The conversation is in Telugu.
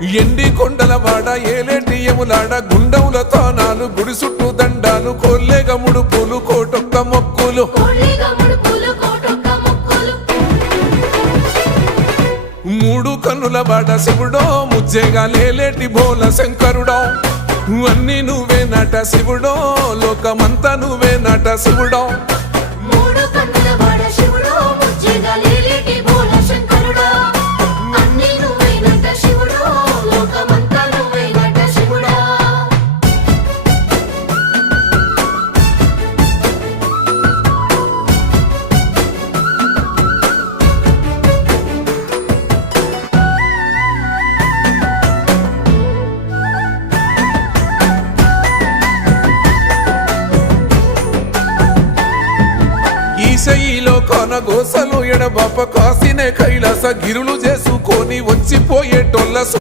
ఎండి కొండల వాడ ఏలేటియములాడ గుండముల తానాలు గుడి చుట్టూ దండాలు కొల్లేగ ముడుపులు కోటొక్క మొక్కులు మూడు కన్నుల వాడ శివుడో ముజ్జేగా లేలేటి బోల శంకరుడో అన్ని నువ్వే నట శివుడో లోకమంతా నువ్వే నట శివుడో ఈశయిలో కొనగోసలు ఎడబాప కాసినే కైలాస గిరులు చేసుకొని వచ్చిపోయేటోళ్ళ